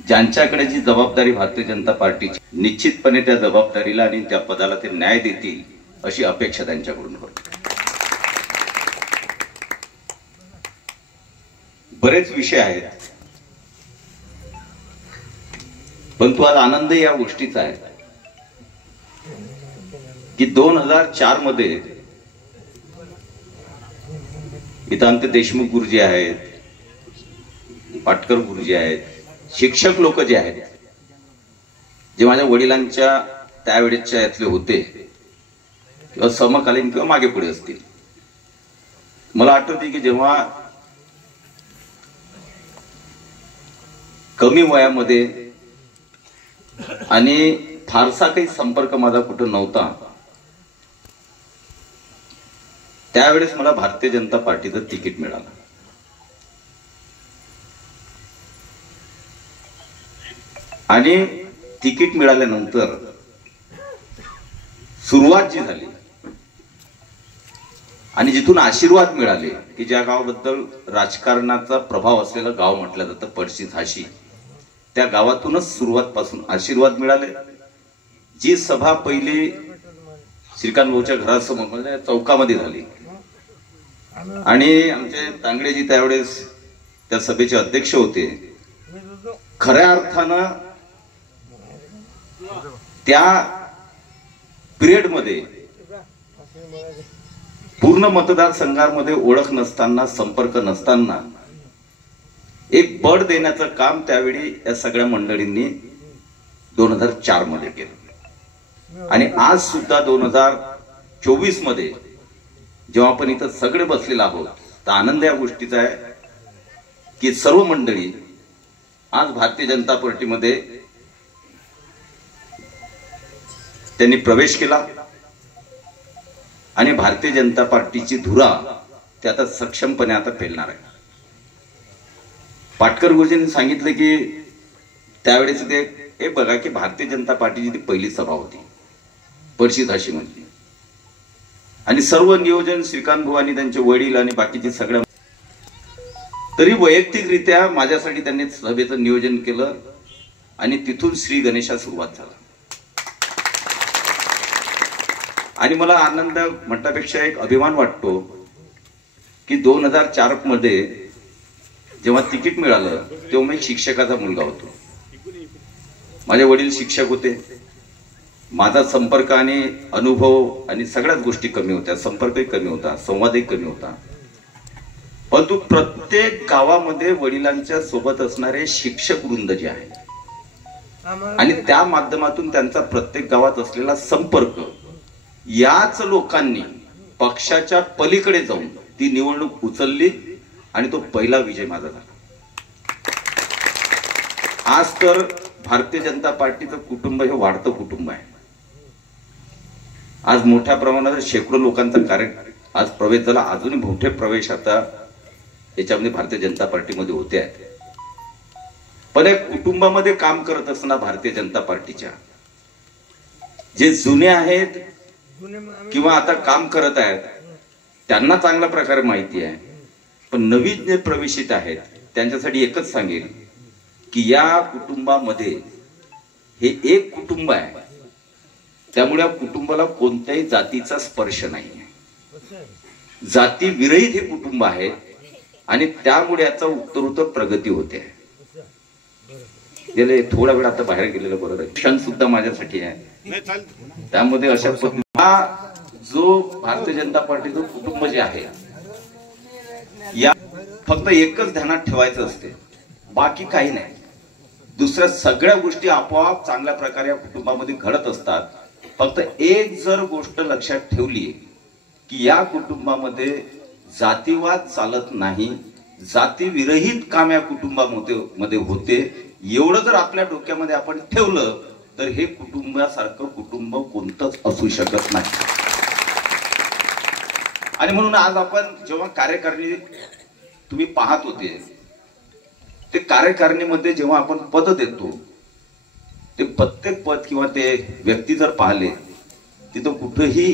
ज्यांच्याकडे जी जबाबदारी भारतीय जनता पार्टीची, निश्चितपणे त्या जबाबदारीला आणि त्या पदाला ते न्याय देतील अशी अपेक्षा त्यांच्याकडून करतो. बरेच विषय आहेत, परंतु आज आनंद या गोष्टीचा आहे की 2004 मध्ये इथं आमचे देशमुख गुरुजी आहेत, पाटकर गुरुजी आहेत, शिक्षक लोक जे आहेत, जे माझ्या वडिलांच्या त्यावेळेच्या यातले होते किंवा समकालीन किंवा मागे पुढे असतील, मला आठवते की जेव्हा कमी वयामध्ये आणि फारसा काही संपर्क माझा कुठं नव्हता, त्यावेळेस मला भारतीय जनता पार्टीचं तिकीट मिळालं. आणि तिकीट मिळाल्यानंतर सुरुवात जी झाली आणि जिथून आशीर्वाद मिळाले, की ज्या गावाबद्दल राजकारणाचा प्रभाव असलेलं गाव म्हटलं जातं पळशी झाशी, त्या गावातूनच सुरुवात पासून आशीर्वाद मिळाले. जी सभा पहिली श्रीकांत भाऊच्या घरासमोर म्हणजे चौकामध्ये झाली आणि आमचे तांगडेजी त्यावेळेस त्या सभेचे अध्यक्ष होते, खऱ्या अर्थानं त्या पिरियड मध्ये पूर्ण मतदारसंघामध्ये ओळख नसताना, संपर्क नसताना एक बळ देण्याचं काम त्यावेळी या सगळ्या मंडळींनी 2004 मध्ये केलं. आणि आज सुद्धा 2024 मध्ये जेव्हा आपण इथं सगळे बसलेलो आहोत, तर आनंद या गोष्टीचा आहे की सर्व मंडळी आज भारतीय जनता पार्टीमध्ये त्यांनी प्रवेश केला आणि भारतीय जनता पार्टीची धुरा ते आता सक्षमपणे आता पेलणार आहे. पाटकर गुरुजींनी सांगितलं की त्यावेळेस ते बघा की भारतीय जनता पार्टीची ती पहिली सभा होती पळशी झाशी मध्ये, आणि सर्व नियोजन श्रीकांत भाऊ आणि त्यांचे वडील आणि बाकीचे सगळ्या, तरी वैयक्तिकरित्या माझ्यासाठी त्यांनी सभेचं नियोजन केलं आणि तिथून श्री गणेशा सुरुवात झाला. आणि मला आनंद म्हणण्यापेक्षा एक अभिमान वाटतो की 2004 मध्ये जेव्हा तिकीट मिळालं तेव्हा मी शिक्षकाचा मुलगा होतो. माझे वडील शिक्षक होते, माझा संपर्क आणि अनुभव आणि सगळ्याच गोष्टी कमी होत्या, संपर्कही कमी होता, संवादही कमी होता. परंतु प्रत्येक गावामध्ये वडिलांच्या सोबत असणारे शिक्षक वृंद जे आहे आणि त्या माध्यमातून त्यांचा प्रत्येक गावात असलेला संपर्क, याच लोकांनी पक्षाच्या पलीकडे जाऊन ती निवडणूक उचलली आणि तो पहिला विजय माझा झाला. आज तर भारतीय जनता पार्टीचं कुटुंब हे वाढतं कुटुंब आहे. आज मोठ्या प्रमाणात शेकडो लोकांचा कार्य आज प्रवेश झाला, अजूनही मोठे प्रवेश आता याच्यामध्ये भारतीय जनता पार्टीमध्ये होते आहेत. पण एक कुटुंबामध्ये काम करत असताना भारतीय जनता पार्टीच्या जे जुने आहेत किंवा आता काम करत आहेत त्यांना चांगल्या प्रकारे माहिती आहे, पण नवीन जे प्रवेशित आहेत त्यांच्यासाठी एकच सांगेल की या कुटुंबामध्ये हे एक कुटुंब आहे, त्यामुळे या कुटुंबाला कोणत्याही जातीचा स्पर्श नाही आहे. जाती विरहित हे कुटुंब आहे आणि त्यामुळे याचा उत्तरोत्तर प्रगती होते आहे. गेले थोडा वेळ आता बाहेर गेलेलं बरोबर आहे, क्षण सुद्धा माझ्यासाठी आहे. त्यामध्ये अशा जो भारतीय जनता पार्टीचं कुटुंब जे आहे, या फक्त एकच ध्यानात ठेवायचं असते, बाकी काही नाही. दुसऱ्या सगळ्या गोष्टी आपोआप चांगल्या प्रकारे या कुटुंबामध्ये घडत असतात. फक्त एक जर गोष्ट लक्षात ठेवली की या कुटुंबामध्ये जातीवाद चालत नाही, जाती विरहित काम या कुटुंबामध्ये होते, एवढं जर आपल्या डोक्यामध्ये आपण ठेवलं तर हे कुटुंबासारखं कुटुंब कोणतंच असू शकत नाही. आणि म्हणून आज आपण जेव्हा कार्यकारिणी तुम्ही पाहत होते, ते कार्यकारिणीमध्ये जेव्हा आपण पद देतो, ते प्रत्येक पद किंवा ते व्यक्ती जर पाहिले तिथं कुठेही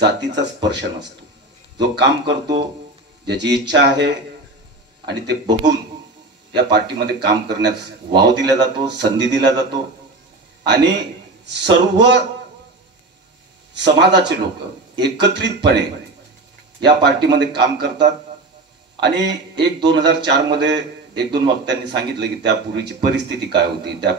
जातीचा स्पर्श नसतो. जो काम करतो, ज्याची इच्छा आहे आणि ते बघून या पार्टीमध्ये काम करण्यास वाव दिला जातो, संधी दिला जातो आणि सर्व समाजाचे लोक एकत्रितपणे या पार्टीमध्ये काम करतात. आणि 2004 मध्ये 1-2 वक्त्यांनी सांगितलं की त्यापूर्वीची परिस्थिती काय होती, त्या